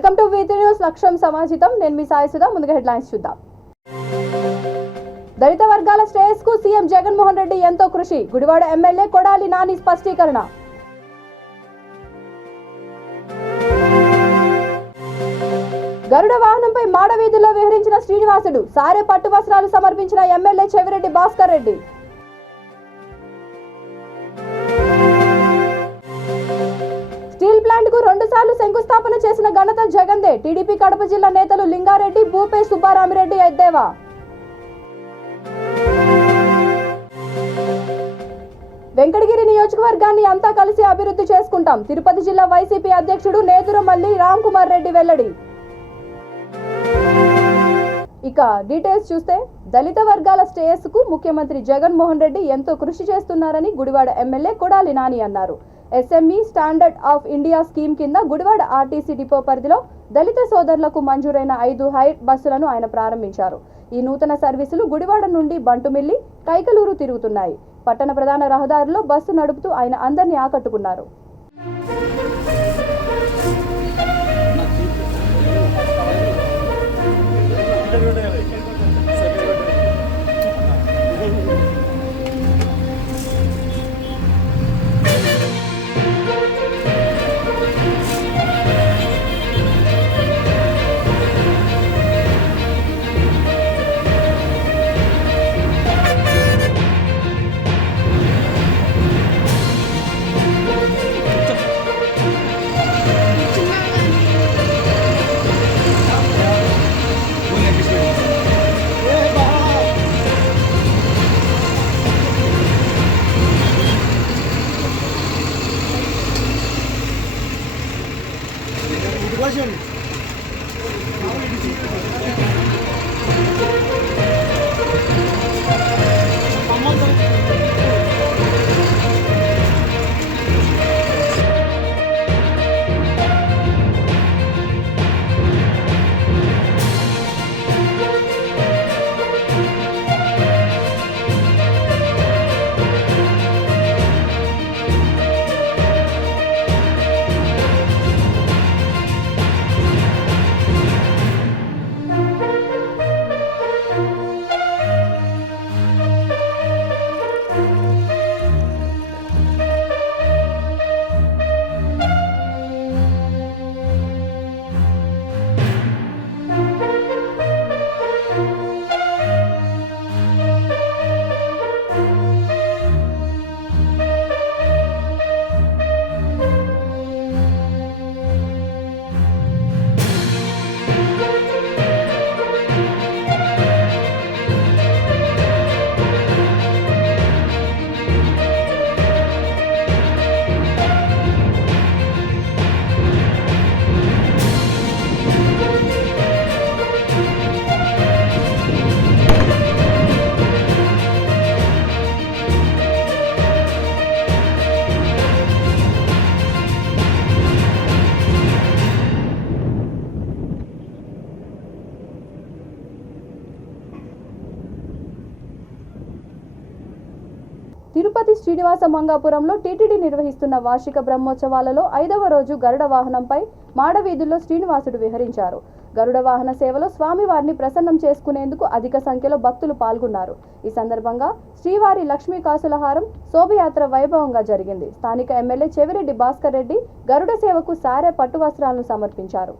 Welcome to Vithi news లక్ష్యం సమాజితం. నేను మీ సాయి సుధా. ముందుగా హెడ్లైన్స్ చూద్దాం. దళిత వర్గాల శ్రేయస్కు సీఎం జగన్మోహన్ రెడ్డి ఎంతో కృషి. గుడివాడ ఎమ్మెల్యే కొడాలి నాని స్పష్టీకరణ. గరుడ వాహనంపై మాడవీధుల్లో విహరించిన శ్రీనివాసుడు. సారే పట్టు వస్త్రాలు సమర్పించిన MLA Chevireddy Bhaskar Reddy. Steel plant కు 2 సార్లు శంకుస్థాపన చేసిన ఘనత జగందే. టీడీపీ కడప జిల్లా నేతలు లింగారెడ్డి, భూపేష్, సుబ్బారామిరెడ్డి ఎద్దేవా. వెంకటగిరి నియోజకవర్గాన్ని అంతా కలిసి అభివృద్ధి చేసుకుంటాం. తిరుపతి జిల్లా వైసీపీ అధ్యక్షుడు నేదురమల్లి రామ్ కుమార్ రెడ్డి వెల్లడి. ఇక డీటెయిల్స్ చూస్తే, దళిత వర్గాల శ్రేయస్సుకు ముఖ్యమంత్రి జగన్మోహన్ రెడ్డి ఎంతో కృషి చేస్తున్నారని గుడివాడ ఎమ్మెల్యే కొడాలి నాని అన్నారు. SME standard of India scheme కింద గుడివాడ ఆర్టీసీ డిపో పరిధిలో దళిత సోదరులకు మంజూరైన 5 హైర్ బస్సులను ఆయన ప్రారంభించారు. ఈ నూతన సర్వీసులు గుడివాడ నుండి బంటుమిల్లి, కైకలూరు తిరుగుతున్నాయి. పట్టణ ప్రధాన రహదారిలో బస్సు నడుపుతూ ఆయన అందరినీ ఆకట్టుకున్నారు. తిరుపతి శ్రీనివాస మంగాపురంలో టీటీడీ నిర్వహిస్తున్న వార్షిక బ్రహ్మోత్సవాలలో 5వ రోజు గరుడ వాహనంపై మాడవీధుల్లో శ్రీనివాసుడు విహరించారు. గరుడ వాహన సేవలో స్వామివారిని ప్రసన్నం చేసుకునేందుకు అధిక సంఖ్యలో భక్తులు పాల్గొన్నారు. ఈ సందర్భంగా శ్రీవారి లక్ష్మీ కాసులహారం శోభయాత్ర వైభవంగా జరిగింది. స్థానిక ఎమ్మెల్యే చెవిరెడ్డి భాస్కర్ రెడ్డి గరుడ సేవకు సారే పట్టు వస్త్రాలను సమర్పించారు.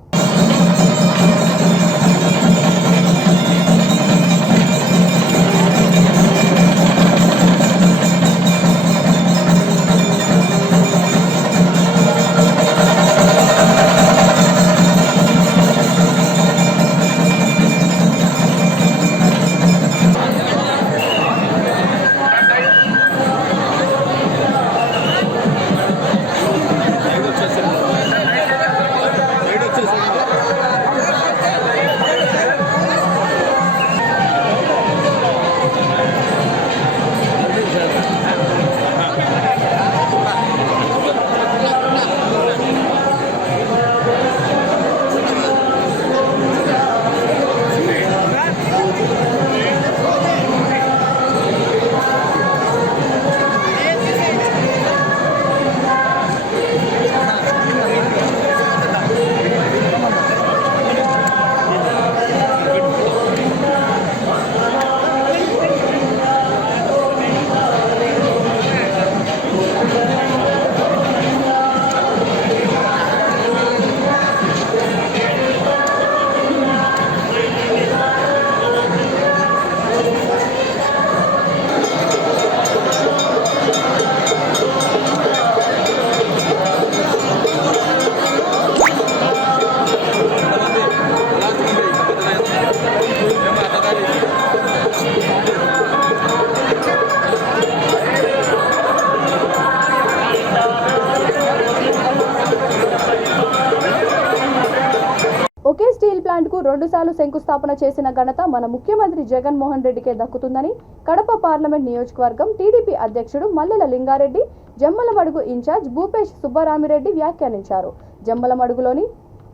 ఒకే స్టీల్ ప్లాంట్కు 2 సార్లు శంకుస్థాపన చేసిన ఘనత మన ముఖ్యమంత్రి జగన్మోహన్ రెడ్డికే దక్కుతుందని కడప పార్లమెంట్ నియోజకవర్గం టీడీపీ అధ్యక్షుడు మల్లెల లింగారెడ్డి, జమ్మలమడుగు ఇన్ఛార్జ్ భూపేష్ సుబ్బరామిరెడ్డి వ్యాఖ్యానించారు. జమ్మలమడుగులోని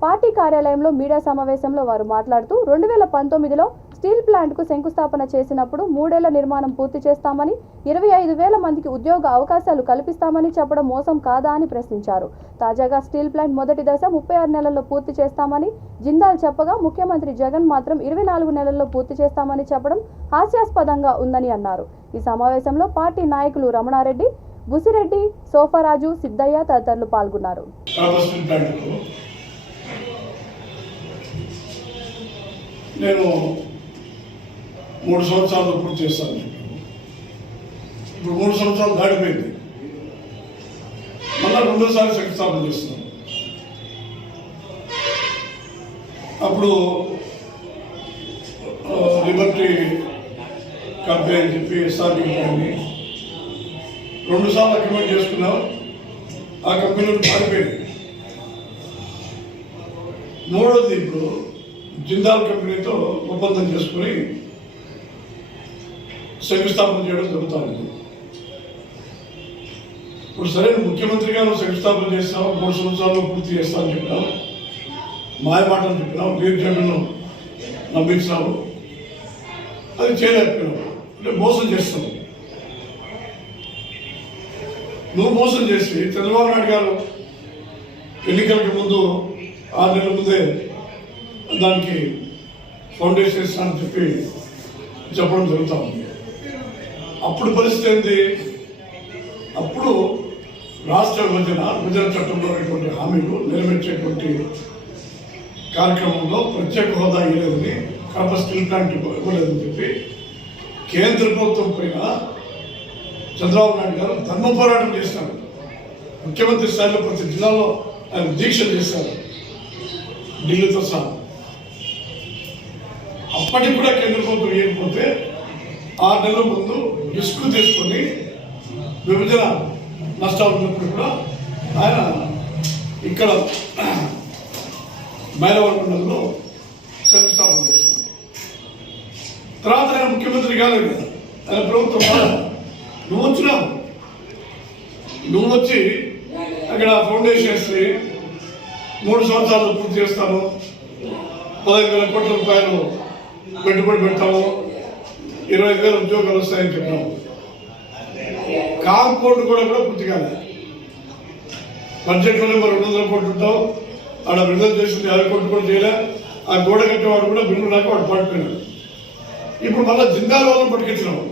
పార్టీ కార్యాలయంలో మీడియా సమావేశంలో వారు మాట్లాడుతూ 2019లో స్టీల్ ప్లాంట్కు శంకుస్థాపన చేసినప్పుడు 3 ఏళ్ల నిర్మాణం పూర్తి చేస్తామని, 25,000 మందికి ఉద్యోగ అవకాశాలు కల్పిస్తామని చెప్పడం మోసం కాదా అని ప్రశ్నించారు. తాజాగా స్టీల్ ప్లాంట్ మొదటి దశ 36 నెలల్లో పూర్తి చేస్తామని జిందాల్ చెప్పగా ముఖ్యమంత్రి జగన్ మాత్రం 24 నెలల్లో పూర్తి చేస్తామని చెప్పడం హాస్యాస్పదంగా ఉందని అన్నారు. ఈ సమావేశంలో పార్టీ నాయకులు రమణారెడ్డి, బుసిరెడ్డి, సోఫారాజు, సిద్ధయ్య తదితరులు పాల్గొన్నారు. నేను 3 సంవత్సరాలు పూర్తి చేస్తాను. ఇప్పుడు 3 సంవత్సరాలు దాటిపోయింది. మళ్ళా 2సారి శంకుస్థాపన చేస్తున్నాను. అప్పుడు లిబర్టీ కంపెనీ అని చెప్పి ఎస్ఆర్బి కంపెనీ 2 సార్లు అగ్రిమెంట్ చేసుకున్నాం. ఆ కంపెనీలు మారిపోయింది. 3వది ఇప్పుడు జిందాల్ కంపెనీతో ఒప్పందం చేసుకుని శంకుస్థాపన చేయడం జరుగుతుంది. ఇప్పుడు సరైన ముఖ్యమంత్రిగా శంకుస్థాపన చేస్తాం, 3 సంవత్సరాల్లో పూర్తి చేస్తామని చెప్పినాం, మాయమాటలు చెప్పినాం, దీర్ఘను నమ్మించినాము, అది చేయలేకపోయినాము. అంటే మోసం చేస్తాము. నువ్వు మోసం చేసి చంద్రబాబు నాయుడు గారు ఎన్నికలకు ముందు 6 నెలల ముందే దానికి ఫౌండేషన్ ఇస్తానని చెప్పి చెప్పడం జరుగుతూ ఉంది. అప్పుడు పరిస్థితి ఏంటి? అప్పుడు రాష్ట్ర విభజన చట్టంలో ఉన్నటువంటి హామీలు నెరవేర్చేటువంటి కార్యక్రమంలో ప్రత్యేక హోదా ఇవ్వలేదని, కడప స్టీల్ ప్లాంట్ ఇవ్వలేదని చెప్పి కేంద్ర ప్రభుత్వం పైన చంద్రబాబు నాయుడు గారు ధర్మ పోరాటం చేశారు. ముఖ్యమంత్రి స్థాయిలో ప్రతి జిల్లాలో ఆయన దీక్ష చేశారు, ఢిల్లీతో సహా. అప్పటికి కూడా కేంద్ర ప్రభుత్వం ఇవ్వకపోతే 6 నెలల ముందు రిస్క్ తీసుకొని విభజన నష్టాలు ఉన్నప్పుడు కూడా ఆయన ఇక్కడ మైలవరంలో శంకుస్థాపన చేశారు. తర్వాత ఆయన ముఖ్యమంత్రి కాలేదు కదా, ఆయన ప్రభుత్వం. నువ్వు వచ్చి అక్కడ ఫౌండేషన్ వేసి 3 సంవత్సరాలు పూర్తి చేస్తాను, 15,000 కోట్ల రూపాయలు పెట్టుబడి పెడతాము, 25,000 ఉద్యోగాలు వస్తాయని చెప్పాము. కాంపౌండ్ కూడా పూర్తి కాలేదు. బడ్జెట్లో 200 కోట్లు ఉంటావు, ఆడ విడుదల చేసింది 50 కోట్లు కూడా చేయలే. ఆ గోడ కట్టేవాడు కూడా బిల్లు రాక వాడు పడిపోయినాడు. ఇప్పుడు మళ్ళీ జిందాల్ వాళ్ళని పట్టుకెచ్చినాము.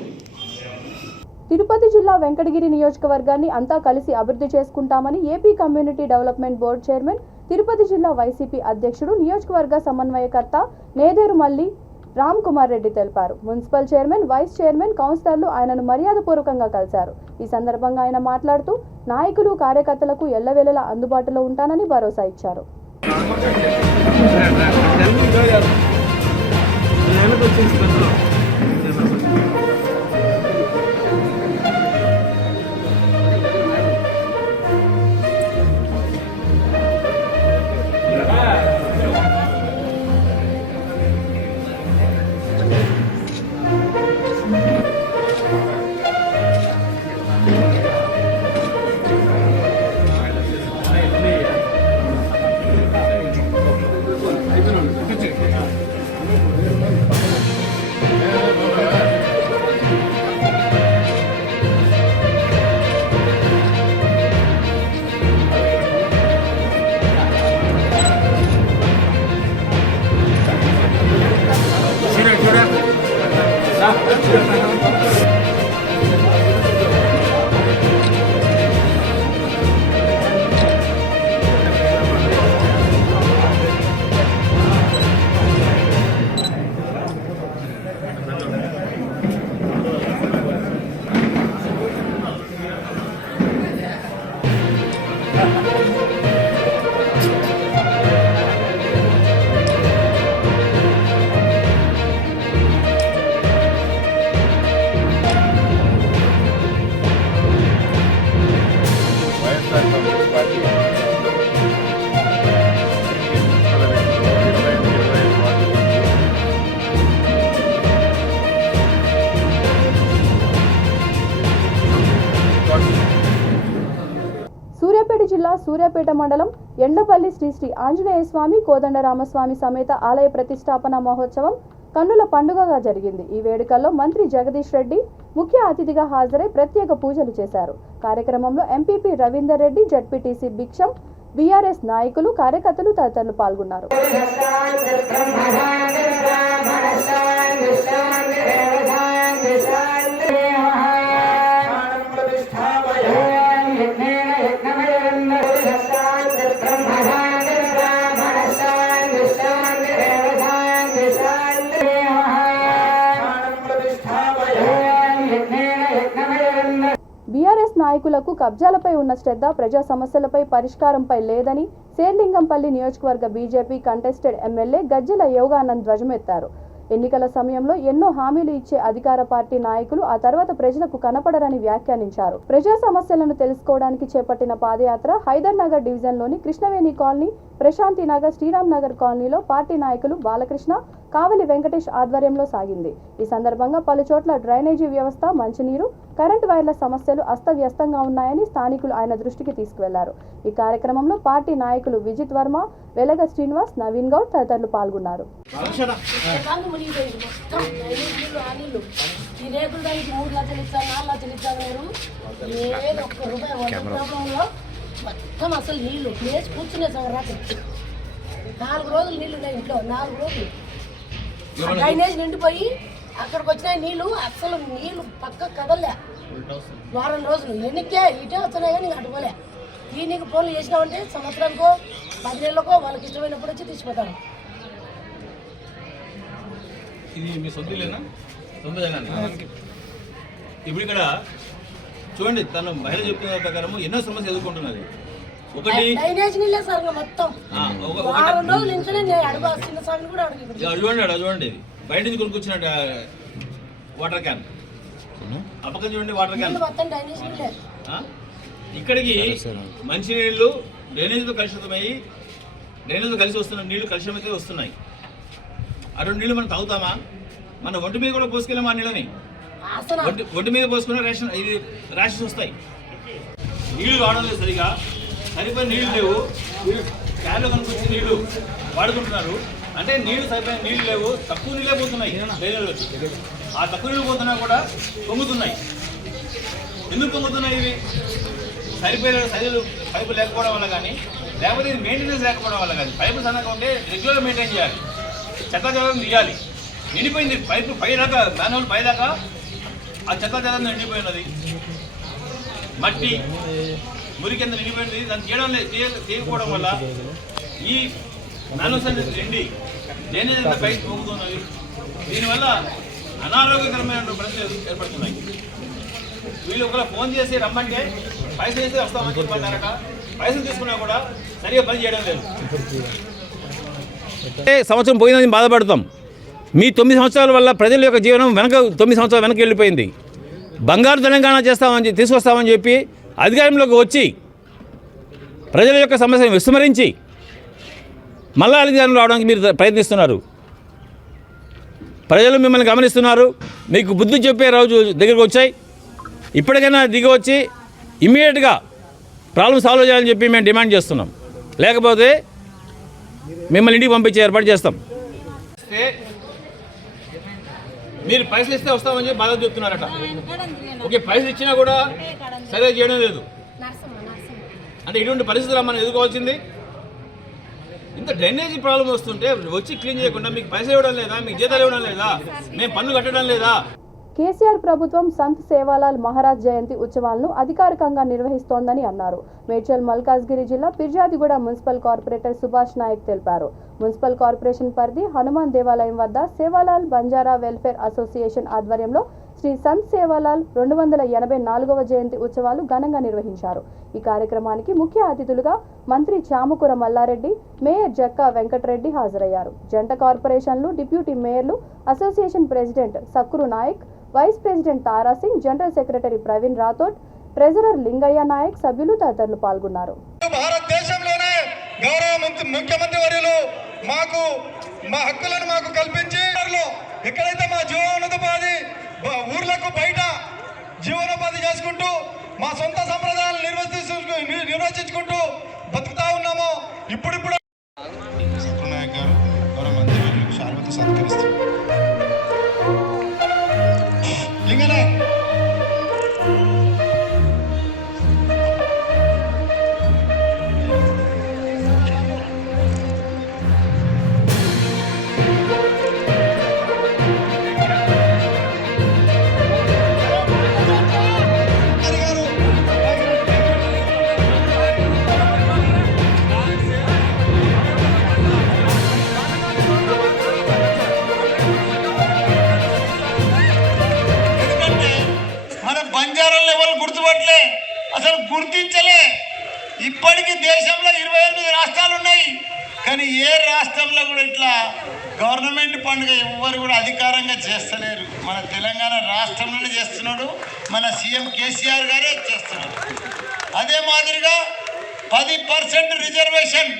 తిరుపతి జిల్లా వెంకటగిరి నియోజకవర్గాన్ని అంతా కలిసి అభివృద్ధి చేసుకుంటామని AP community development board chairman, Tirupati జిల్లా వైసీపీ అధ్యక్షుడు, నియోజకవర్గ సమన్వయకర్త నేదేరు మల్లి రామ్ కుమార్ రెడ్డి తెలిపారు. మున్సిపల్ చైర్మన్, వైస్ చైర్మన్, కౌన్సిలర్లు ఆయనను మర్యాదపూర్వకంగా కలిశారు. ఈ సందర్భంగా ఆయన మాట్లాడుతూ నాయకులు, కార్యకర్తలకు ఎల్లవేళలా అందుబాటులో ఉంటానని భరోసా ఇచ్చారు. సూర్యాపేట మండలం ఎండపల్లి శ్రీ శ్రీ ఆంజనేయ స్వామి కోదండరామస్వామి సమేత ఆలయ ప్రతిష్టాపన మహోత్సవం కన్నుల పండుగగా జరిగింది. ఈ వేడుకల్లో మంత్రి జగదీష్ రెడ్డి ముఖ్య అతిథిగా హాజరై ప్రత్యేక పూజలు చేశారు. కార్యక్రమంలో ఎంపీపీ రవీందర్ రెడ్డి, జడ్పీటీసీ భిక్షం, బీఆర్ఎస్ నాయకులు, కార్యకర్తలు తదితరులు పాల్గొన్నారు. బీఆర్ఎస్ నాయకులకు కబ్జాలపై ఉన్న శ్రద్ధ ప్రజా సమస్యలపై పరిష్కారంపై లేదని శేర్లింగంపల్లి నియోజకవర్గ బీజేపీ కంటెస్టెడ్ ఎమ్మెల్యే గజ్జెల యోగానంద్ ధ్వజమెత్తారు. ఎన్నికల సమయంలో ఎన్నో హామీలు ఇచ్చే అధికార పార్టీ నాయకులు ఆ తర్వాత ప్రజలకు కనపడరని వ్యాఖ్యానించారు. ప్రజా సమస్యలను తెలుసుకోవడానికి చేపట్టిన పాదయాత్ర హైదర్ నగర్ డివిజన్లోని కృష్ణవేణి కాలనీ, ప్రశాంతి నగర్, శ్రీరామ్ నగర్ కాలనీలో పార్టీ నాయకులు బాలకృష్ణ, కావలి వెంకటేష్ ఆధ్వర్యంలో సాగింది. ఈ సందర్భంగా పలు చోట్ల డ్రైనేజీ వ్యవస్థ, మంచినీరు, కరెంటు వైర్ల సమస్యలు అస్తవ్యస్తంగా ఉన్నాయని స్థానికులు ఆయన దృష్టికి తీసుకువెళ్లారు. ఈ కార్యక్రమంలో పార్టీ నాయకులు విజిత్ వర్మ, వెలగ శ్రీనివాస్, నవీన్ గౌడ్ తదితరులు పాల్గొన్నారు. మొత్తం అసలు నీళ్లు లేచి కూర్చునే రాత్రి 4 రోజులు నీళ్లు ఉన్నాయి ఇంట్లో. 4 రోజులు డ్రైనేజ్ నిండిపోయి అక్కడికి వచ్చినాయి నీళ్లు. అసలు నీళ్లు పక్క కదలలే. వారం రోజులు ఎన్నికే ఇటే వస్తున్నాయి కానీ అటు పోలే. దీనికి ఫోన్లు చేసినామంటే సంవత్సరానికో 10 నెలలకో వాళ్ళకి ఇష్టమైనప్పుడు వచ్చి తీసిపోతారు. ఇది మీ సొంతలేనా? ఇప్పుడు ఇక్కడ చూడండి, తను మహిళ చెప్తున్న ప్రకారం ఎన్నో సమస్యలు ఎదుర్కొంటున్నది. ఒకటి డ్రైనేజ్ నీళ్ళే సార్ మొత్తం వారం రోజులు ఇంట్లోనే అడుగు చిన్న సాగుని కూడా చూడండి, చూడండి బయట నుంచి కొనుక్కొచ్చిన వాటర్ క్యాన్, ఆ పక్కన చూడండి వాటర్ క్యాన్. మొత్తం డ్రైనేజ్ నీళ్ళే. ఇక్కడికి మంచినీళ్ళు డ్రైనేజ్తో కలుషితమయ్యి, డ్రైనేజ్తో కలిసి వస్తున్న నీళ్లు కలుషితమైతే వస్తున్నాయి. అటువంటి నీళ్ళు మనం తాగుతామా? మన ఒంటి మీద కూడా పోసుకెళ్ళామా ఆ నీళ్ళని? ఒంటి మీద పోసుకున్న ర్యాషెస్ వస్తాయి. నీళ్లు రావడం లేదు సరిగా, సరిపోయిన నీళ్లు లేవు. క్యాన్లో కనుకొచ్చి నీళ్లు వాడుకుంటున్నారు. అంటే నీళ్లు సరిపోయిన నీళ్లు లేవు, తక్కువ నీళ్ళే పోతున్నాయి డ్రైనేజ్లోకి. ఆ తక్కువ నీళ్ళు పోతున్నా కూడా పొంగుతున్నాయి. ఎందుకు పొంగుతున్నాయి? ఇవి సరిపోయిన పైపు లేకపోవడం వల్ల కానీ, లేకపోతే ఇది మెయింటెనెన్స్ లేకపోవడం వల్ల కానీ. పైపు సన్నగా ఉంటే రెగ్యులర్గా మెయింటైన్ చేయాలి, చెత్తాచెదారం తీయాలి. నిండిపోయింది పైపు పైదాకా, మాన్యువల్ పైదాకా ఆ చెత్తాచెదారం నిండిపోయినది. మట్టి మురి కింద నిండిపోయింది. దాన్ని చేయకపోవడం వల్ల ఈ మాన్యువల్స్ అనేది నిండి డ్రైనేజ్ పైకి పోగుతున్నది. దీనివల్ల అనారోగ్యకరమైన పరిస్థితులు ఏర్పడుతున్నాయి. వీళ్ళు ఒకవేళ ఫోన్ చేసి రమ్మంటే పైసలు వేస్తే వస్తామని చెప్పారట. పైసలు తీసుకున్నా కూడా సరిగా పని చేయడం లేదు. సంవత్సరం పోయిందని బాధపడతాం. మీ 9 సంవత్సరాల వల్ల ప్రజల యొక్క జీవనం 9 సంవత్సరాలు వెనక్కి వెళ్ళిపోయింది. బంగారు తెలంగాణ తీసుకొస్తామని చెప్పి అధికారంలోకి వచ్చి ప్రజల యొక్క సమస్యను విస్మరించి మళ్ళా అధికారంలో రావడానికి మీరు ప్రయత్నిస్తున్నారు. ప్రజలు మిమ్మల్ని గమనిస్తున్నారు. మీకు బుద్ధి చెప్పే రోజు దగ్గరికి వచ్చాయి. ఇప్పటికైనా దిగి వచ్చి ఇమ్మీడియట్గా ప్రాబ్లం సాల్వ్ చేయాలని చెప్పి మేము డిమాండ్ చేస్తున్నాం. లేకపోతే మిమ్మల్ని ఇంటికి పంపించే ఏర్పాటు చేస్తాం. మీరు పైసలు ఇస్తే వస్తామని చెప్పి బాధ చెప్తున్నారట. ఓకే, పైసలు ఇచ్చినా కూడా సరిగా చేయడం లేదు. అంటే ఇటువంటి పరిస్థితులు మనం ఎదుర్కోవాల్సింది. ఇంత డ్రైనేజీ ప్రాబ్లం వస్తుంటే వచ్చి క్లీన్ చేయకుండా మీకు పైసలు ఇవ్వడం లేదా? మీకు జీతాలు ఇవ్వడం లేదా? మేము పన్ను కట్టడం లేదా? కేసీఆర్ ప్రభుత్వం సంత్ సేవాలాల్ మహారాజ్ జయంతి ఉత్సవాలను అధికారికంగా నిర్వహిస్తోందని అన్నారు. మేడ్చల్ మల్కాజ్గిరి జిల్లా పిర్జాదిగూడ మున్సిపల్ కార్పొరేటర్ సుభాష్ నాయక్ తెలిపారు. మున్సిపల్ కార్పొరేషన్ పరిధి హనుమాన్ దేవాలయం వద్ద సేవాలాల్ బంజారా వెల్ఫేర్ అసోసియేషన్ ఆధ్వర్యంలో శ్రీ సంత్ సేవాలాల్ 284వ జయంతి ఉత్సవాలు ఘనంగా నిర్వహించారు. ఈ కార్యక్రమానికి ముఖ్య అతిథులుగా మంత్రి చామకూర మల్లారెడ్డి, మేయర్ జక్కా వెంకటరెడ్డి హాజరయ్యారు. జంట కార్పొరేషన్లు, డిప్యూటీ మేయర్లు, association president Sakkuru Nayak, vice president Tarasingh, general secretary Praveen Rathod, treasurer Lingaiah Nayak, సభ్యులు తదితరులు పాల్గొన్నారు. భారతదేశంలోనే గౌరవ ముఖ్యమంత్రి వర్యులు మా హక్కులను మాకు కల్పించి ఎక్కడైతే మా జీవనోపాధి ఊర్లకు బయట జీవనోపాధి చేసుకుంటూ మా సొంత సంప్రదాయాలు నిర్వర్తించుకుంటూ బతుకుతా ఉన్నామో ఇప్పుడిప్పుడు సత్యనాయక్ గారు గౌరవ మంత్రి శాశ్వత సత్కరిస్తారు. లింగనే అసలు గుర్తించలే. ఇప్పటికీ దేశంలో 28 రాష్ట్రాలు ఉన్నాయి, కానీ ఏ రాష్ట్రంలో కూడా ఇట్లా గవర్నమెంట్ పండుగ ఎవ్వరు కూడా అధికారంగా చేస్తలేరు. మన తెలంగాణ రాష్ట్రంలోనే చేస్తున్నాడు, మన సీఎం కేసీఆర్ గారే చేస్తున్నాడు. అదే మాదిరిగా 10% రిజర్వేషన్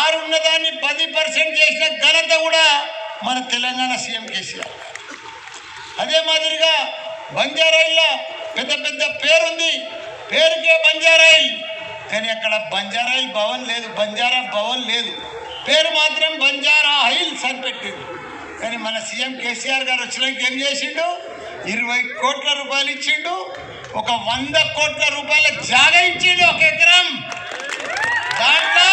6 ఉన్నదాన్ని 10% చేసిన ఘనత కూడా మన తెలంగాణ సీఎం కేసీఆర్. అదే మాదిరిగా బంజారాయిల్లో పెద్ద పెద్ద పేరుంది, పేరుకే బంజారాయిల్, కానీ అక్కడ బంజారాయిల్ భవన్ లేదు, బంజారా భవన్ లేదు, పేరు మాత్రం బంజారా హిల్స్ అని పెట్టింది. కానీ మన సీఎం కేసీఆర్ గారు వచ్చినాక ఏం చేసిండు? 20 కోట్ల రూపాయలు ఇచ్చిండు, ఒక 100 కోట్ల రూపాయల జాగా ఇచ్చిండు, 1 ఎకరం. దాంట్లో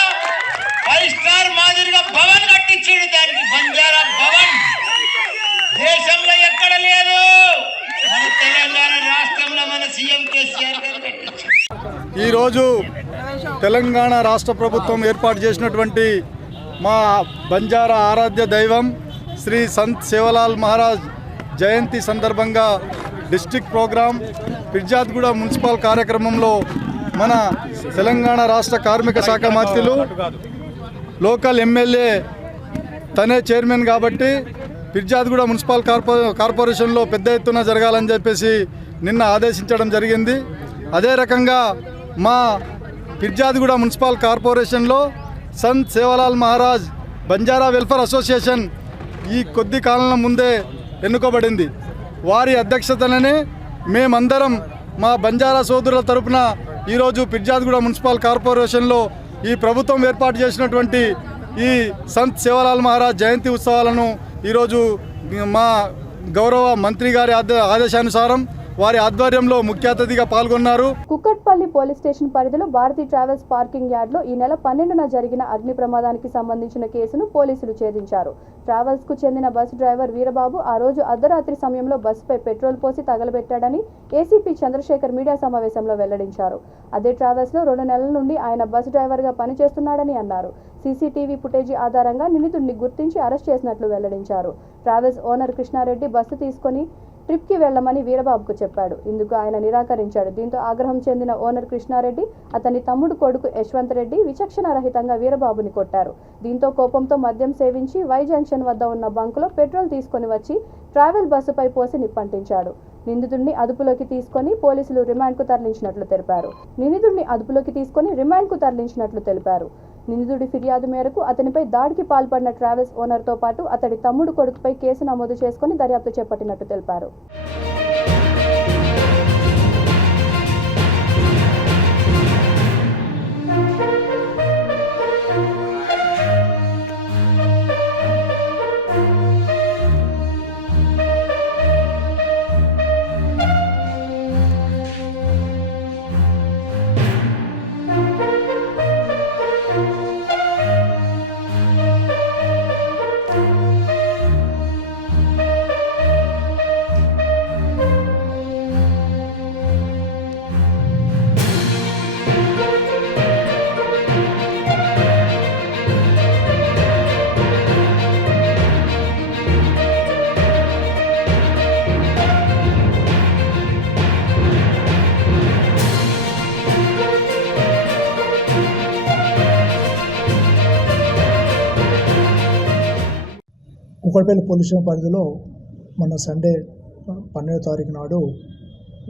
5 స్టార్ మాదిరిగా భవన్ కట్టించిండు, దానికి బంజారా భవన్. దేశంలో ఎక్కడ లేదు, మన తెలంగాణ రాష్ట్రంలో మన సీఎం కేసీఆర్ గారు కట్టించారు. ఈరోజు తెలంగాణ రాష్ట్ర ప్రభుత్వం ఏర్పాటు చేసినటువంటి మా బంజారా ఆరాధ్య దైవం శ్రీ సంత్ సేవలాల్ మహారాజ్ జయంతి సందర్భంగా డిస్ట్రిక్ట్ ప్రోగ్రాం ఫిర్జాద్గూడ మున్సిపల్ కార్యక్రమంలో మన తెలంగాణ రాష్ట్ర కార్మిక శాఖ మంత్రులు లోకల్ ఎమ్మెల్యే తనే చైర్మన్ కాబట్టి ఫిర్జాద్గూడ మున్సిపల్ కార్పొరేషన్లో పెద్ద ఎత్తున జరగాలని చెప్పేసి నిన్న ఆదేశించడం జరిగింది. అదే రకంగా మా ఫిర్జాద్గూడ మున్సిపల్ కార్పొరేషన్లో సంత్ సేవలాల్ మహారాజ్ బంజారా వెల్ఫేర్ అసోసియేషన్ ఈ కొద్ది కాలం ముందే ఎన్నుకోబడింది. వారి అధ్యక్షతనే మేమందరం మా బంజారా సోదరుల తరపున ఈరోజు ఫిర్జాద్గూడ మున్సిపల్ కార్పొరేషన్లో ఈ ప్రభుత్వం ఏర్పాటు చేసినటువంటి ఈ సంత్ సేవలాల్ మహారాజ్ జయంతి ఉత్సవాలను ఈరోజు మా గౌరవ మంత్రి గారి ఆదేశానుసారం వారి ఆధ్వర్యంలో ముఖ్య అతిథిగా పాల్గొన్నారు. కుక్కట్పల్లి పోలీస్ స్టేషన్ పరిధిలో భారతీ ట్రావెల్స్ పార్కింగ్ యార్డ్లో ఈ నెల 12న జరిగిన అగ్ని ప్రమాదానికి సంబంధించిన కేసును పోలీసులు ఛేదించారు. ట్రావెల్స్ కు చెందిన బస్సు డ్రైవర్ వీరబాబు ఆ రోజు అర్ధరాత్రి సమయంలో బస్సుపై పెట్రోల్ పోసి తగలబెట్టాడని ఏసీపీ చంద్రశేఖర్ మీడియా సమావేశంలో వెల్లడించారు. అదే ట్రావెల్స్ లో 2 నెలల నుండి ఆయన బస్సు డ్రైవర్ గా పనిచేస్తున్నాడని అన్నారు. సీసీటీవీ ఫుటేజీ ఆధారంగా నిందితుడిని గుర్తించి అరెస్ట్ చేసినట్లు వెల్లడించారు. ట్రావెల్స్ ఓనర్ కృష్ణారెడ్డి బస్సు తీసుకొని ట్రిప్కి వెళ్లమని వీరబాబుకు చెప్పాడు. ఇందుకు ఆయన నిరాకరించాడు. దీంతో ఆగ్రహం చెందిన ఓనర్ కృష్ణారెడ్డి అతని తమ్ముడు కొడుకు యశ్వంత్ రెడ్డి విచక్షణ రహితంగా వీరబాబుని కొట్టారు. దీంతో కోపంతో మద్యం సేవించి వై జంక్షన్ వద్ద ఉన్న బంకులో పెట్రోల్ తీసుకొని వచ్చి ట్రావెల్ బస్సుపై పోసి నిప్పంటించాడు. నిందితుడిని అదుపులోకి తీసుకొని పోలీసులు రిమాండ్కు తెలిపారు. నిందితుడి ఫిర్యాదు మేరకు అతనిపై దాడికి పాల్పడిన ట్రావెల్స్ ఓనర్తో పాటు అతడి తమ్ముడు కొడుకుపై కేసు నమోదు చేసుకుని దర్యాప్తు చేపట్టినట్టు తెలిపారు. కుక్కట్పల్లి పోలీస్ స్టేషన్ పరిధిలో మొన్న సండే 12వ తారీఖు నాడు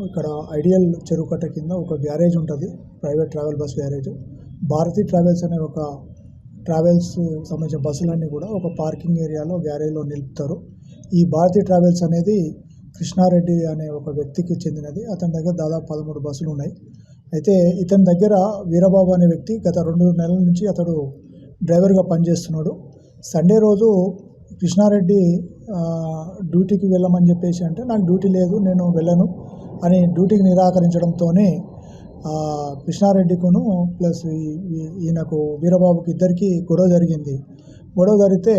ఇక్కడ ఐడియల్ చెరువుకట్ట కింద ఒక గ్యారేజ్ ఉంటుంది, private travel bus garage. Bharathi travels అనే ఒక ట్రావెల్స్ సంబంధించిన బస్సులన్నీ కూడా ఒక పార్కింగ్ ఏరియాలో గ్యారేజ్లో నిలుపుతారు. ఈ భారతీ ట్రావెల్స్ అనేది కృష్ణారెడ్డి అనే ఒక వ్యక్తికి చెందినది. అతని దగ్గర దాదాపు 13 బస్సులు ఉన్నాయి. అయితే ఇతని దగ్గర వీరబాబు అనే వ్యక్తి గత 2 నెలల నుంచి అతడు డ్రైవర్గా పనిచేస్తున్నాడు. సండే రోజు కృష్ణారెడ్డి డ్యూటీకి వెళ్ళమని చెప్పేసి అంటే నాకు డ్యూటీ లేదు నేను వెళ్ళను అని డ్యూటీకి నిరాకరించడంతోనే కృష్ణారెడ్డికును ప్లస్ ఈయనకు వీరబాబుకి ఇద్దరికి గొడవ జరిగింది. గొడవ జరిగితే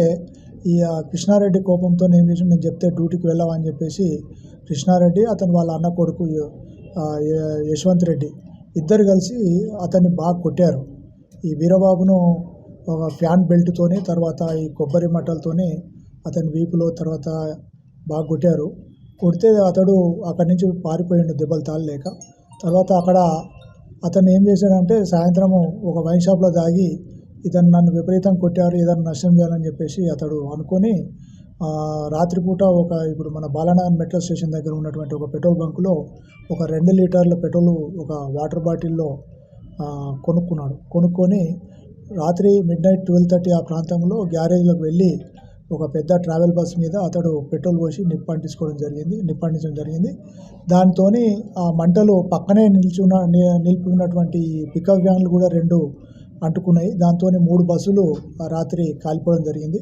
ఈ కృష్ణారెడ్డి కోపంతో ఏం చేసి నేను చెప్తే డ్యూటీకి వెళ్ళామని చెప్పేసి కృష్ణారెడ్డి అతను వాళ్ళ అన్న కొడుకు యశ్వంత్ రెడ్డి ఇద్దరు కలిసి అతన్ని బాగా కొట్టారు. ఈ వీరబాబును ఒక ఫ్యాన్ బెల్ట్తోని తర్వాత ఈ కొబ్బరి మట్టలతోని అతని వీపులో తర్వాత బాగా కొట్టారు. కొడితే అతడు అక్కడి నుంచి పారిపోయిండు దెబ్బలు తాళలేక. తర్వాత అక్కడ అతను ఏం చేశాడంటే సాయంత్రము ఒక వైన్ షాప్లో దాగి ఇతను నన్ను విపరీతంగా కొట్టారు ఏదైనా నష్టం చేయాలని చెప్పేసి అతడు అనుకొని రాత్రిపూట ఇప్పుడు మన బాలానగర్ మెట్రో స్టేషన్ దగ్గర ఉన్నటువంటి ఒక పెట్రోల్ బంకులో ఒక 2 లీటర్ల పెట్రోల్ ఒక వాటర్ బాటిల్లో కొనుక్కొని రాత్రి మిడ్నైట్ 12:30 ఆ ప్రాంతంలో గ్యారేజ్లోకి వెళ్ళి ఒక పెద్ద ట్రావెల్ బస్ మీద అతడు పెట్రోల్ పోసి నిప్పంటించడం జరిగింది. దాంతో ఆ మంటలు పక్కనే నిలిపి ఉన్నటువంటి పికప్ వ్యాన్లు కూడా 2 అంటుకున్నాయి. దాంతో 3 బస్సులు రాత్రి కాలిపోవడం జరిగింది.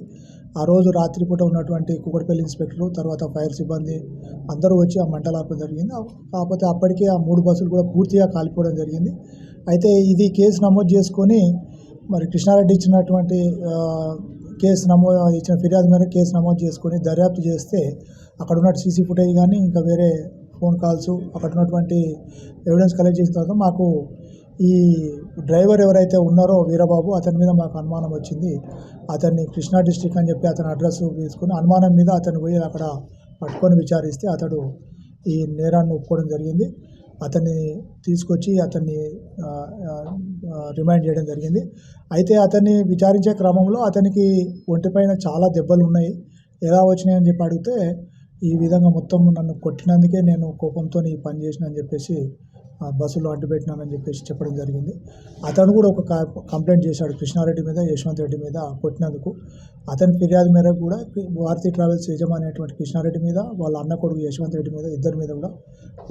ఆ రోజు రాత్రిపూట ఉన్నటువంటి కుకట్పల్లి ఇన్స్పెక్టరు తర్వాత ఫైర్ సిబ్బంది అందరూ వచ్చి ఆ మంటలార్పడం జరిగింది. కాకపోతే అప్పటికే ఆ 3 బస్సులు కూడా పూర్తిగా కాలిపోవడం జరిగింది. అయితే ఇది కేసు నమోదు చేసుకొని మరి కృష్ణారెడ్డి ఇచ్చినటువంటి ఇచ్చిన ఫిర్యాదు మేరకు కేసు నమోదు చేసుకొని దర్యాప్తు చేస్తే అక్కడ ఉన్న సీసీ ఫుటేజ్ కానీ ఇంకా వేరే ఫోన్ కాల్స్ అక్కడ ఉన్నటువంటి ఎవిడెన్స్ కలెక్ట్ చేసిన తర్వాత మాకు ఈ డ్రైవర్ ఎవరైతే ఉన్నారో వీరబాబు అతని మీద మాకు అనుమానం వచ్చింది. అతన్ని కృష్ణా డిస్ట్రిక్ట్ అని చెప్పి అతని అడ్రస్ తీసుకుని అనుమానం మీద అతను పోయి అక్కడ పట్టుకొని విచారిస్తే అతడు ఈ నేరాన్ని ఒప్పుకోవడం జరిగింది. అతన్ని తీసుకొచ్చి అతన్ని రిమైండ్ చేయడం జరిగింది. అయితే అతన్ని విచారించే క్రమంలో అతనికి ఒంటిపైన చాలా దెబ్బలు ఉన్నాయి. ఎలా వచ్చినాయని చెప్పి అడిగితే ఈ విధంగా మొత్తం నన్ను కొట్టినందుకే నేను కోపంతో ఈ పని చేసిన అని చెప్పేసి బస్సులో అడ్డుపెట్టినానని చెప్పేసి చెప్పడం జరిగింది. అతను కూడా ఒక కంప్లైంట్ చేశాడు కృష్ణారెడ్డి మీద యశ్వంత్ రెడ్డి మీద కొట్టినందుకు. అతని ఫిర్యాదు మేరకు కూడా భారతీ ట్రావెల్స్ యజమాని అయినటువంటి కృష్ణారెడ్డి మీద వాళ్ళ అన్న కొడుకు యశ్వంత్ రెడ్డి మీద ఇద్దరి మీద కూడా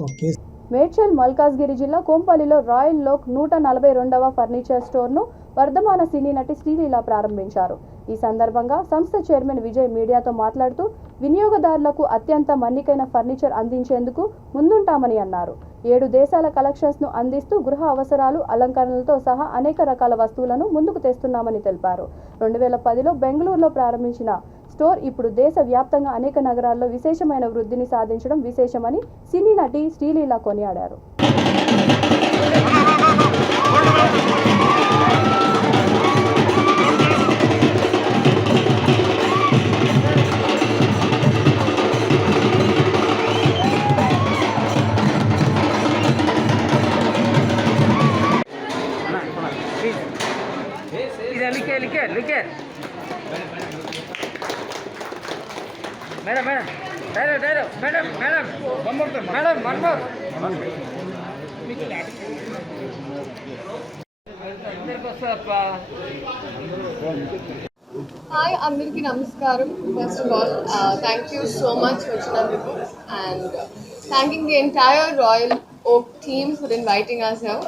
ఒక కేసు. మేడ్చల్ మల్కాజ్గిరి జిల్లా కోంపల్లిలో రాయల్ లోక్ 142వ ఫర్నిచర్ స్టోర్ను వర్ధమాన సినీ నటి శ్రీలీల ప్రారంభించారు. ఈ సందర్భంగా సంస్థ చైర్మన్ విజయ్ మీడియాతో మాట్లాడుతూ వినియోగదారులకు అత్యంత మన్నికైన ఫర్నిచర్ అందించేందుకు ముందుంటామని అన్నారు. 7 దేశాల కలెక్షన్స్ను అందిస్తూ గృహ అవసరాలు అలంకరణలతో సహా అనేక రకాల వస్తువులను ముందుకు తెస్తున్నామని తెలిపారు. 2010లో బెంగళూరులో ప్రారంభించిన స్టోర్ ఇప్పుడు దేశవ్యాప్తంగా అనేక నగరాల్లో విశేషమైన వృద్ధిని సాధించడం విశేషమని సినీ నటి శ్రీలీల కొనియాడారు. लिखे madam one more Hi, Amirki Namaskaram. First of all, thank you so much for Chinandiku and thanking the entire Royal Oak team for inviting us here.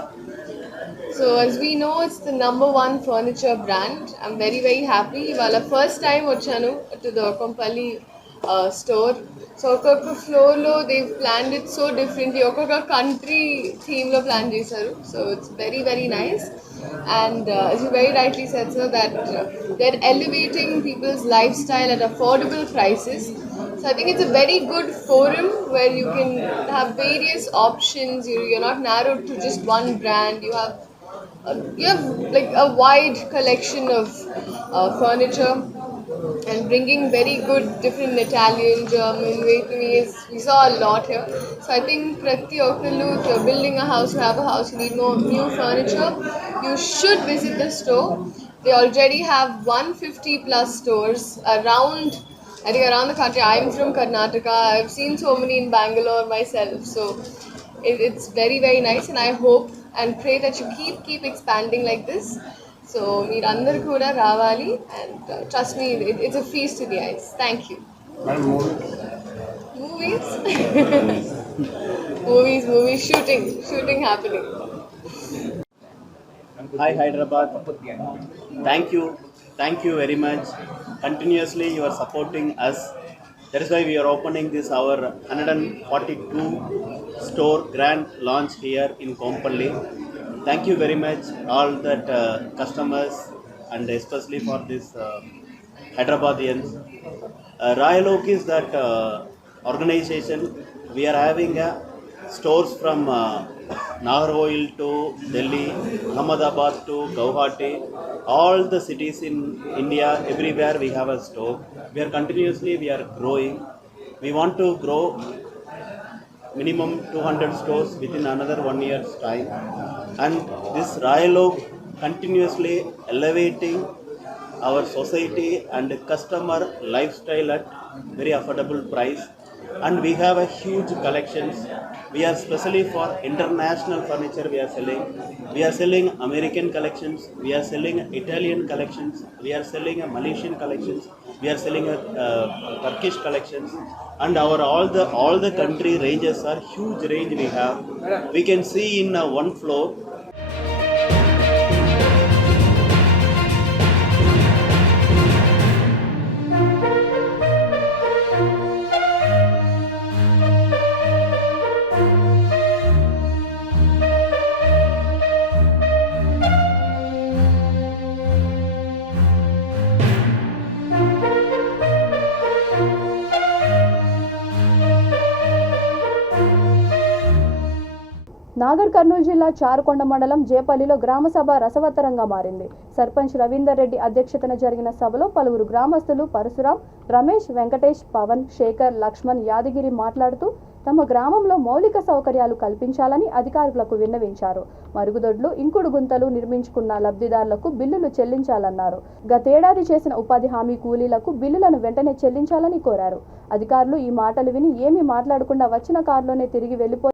So as we know, it's the #1 furniture brand. I'm very, very happy. Well, first time vachanu to the Kompalli store. So oka floor lo they've planned it so differently. Oka country theme lo plan chesaru. So it's very, very nice. And as you very rightly said, sir, that they're elevating people's lifestyle at affordable prices. So I think it's a very good forum where you can have various options. You're not narrowed to just one brand. You have like a wide collection of furniture and bringing very good different Italian, German, Vietnamese. We saw a lot here. So I think Prati Okalu, if you're building a house, you have a house, you need more new furniture, you should visit the store. They already have 150 plus stores around the country. I'm from Karnataka. I've seen so many in Bangalore myself. So it's very, very nice, and I hope and pray that you keep expanding like this. So meerandaru kuda ravali, and trust me, it's a feast to the eyes. Thank you. Movies? Movies, shooting happening. Hi Hyderabad. Thank you very much. Continuously you are supporting us. That is why we are opening this our 142 store grand launch here in Kompally. Thank you very much all that customers and especially for this Hyderabadians. Royal Oak is that organization. We are having stores from Nagarhoil to Delhi, Ahmedabad to Guwahati, all the cities in India, everywhere we have a store. We are growing. We want to grow minimum 200 stores within another 1 year's time. And this Royal Oak continuously elevating our society and customer lifestyle at very affordable price. And we have a huge collections. We are specially for international furniture we are selling. We are selling American collections. We are selling Italian collections. We are selling Malaysian collections. We are selling Turkish collections. And our all the country ranges are huge range we have. We can see in one floor. Nagar Kurnool జిల్లా చారుకొండ మండలం జేపల్లిలో గ్రామ సభ రసవత్తరంగా మారింది. సర్పంచ్ రవీందర్ రెడ్డి అధ్యక్షతన జరిగిన సభలో పలువురు గ్రామస్తులు పరశురాం, రమేష్, వెంకటేష్, పవన్, శేఖర్, లక్ష్మణ్, యాదగిరి మాట్లాడుతూ తమ గ్రామంలో మౌలిక సౌకర్యాలు కల్పించాలని అధికారులకు విన్నవించారు. మరుగుదొడ్లు, ఇంకుడు గుంతలు నిర్మించుకున్న లబ్ధిదారులకు బిల్లులు చెల్లించాలన్నారు. గతేడాది చేసిన ఉపాధి హామీ కూలీలకు బిల్లులను వెంటనే చెల్లించాలని కోరారు. అధికారులు ఈ మాటలు విని ఏమీ మాట్లాడకుండా వచ్చిన కారులోనే తిరిగి వెళ్లిపోయారు.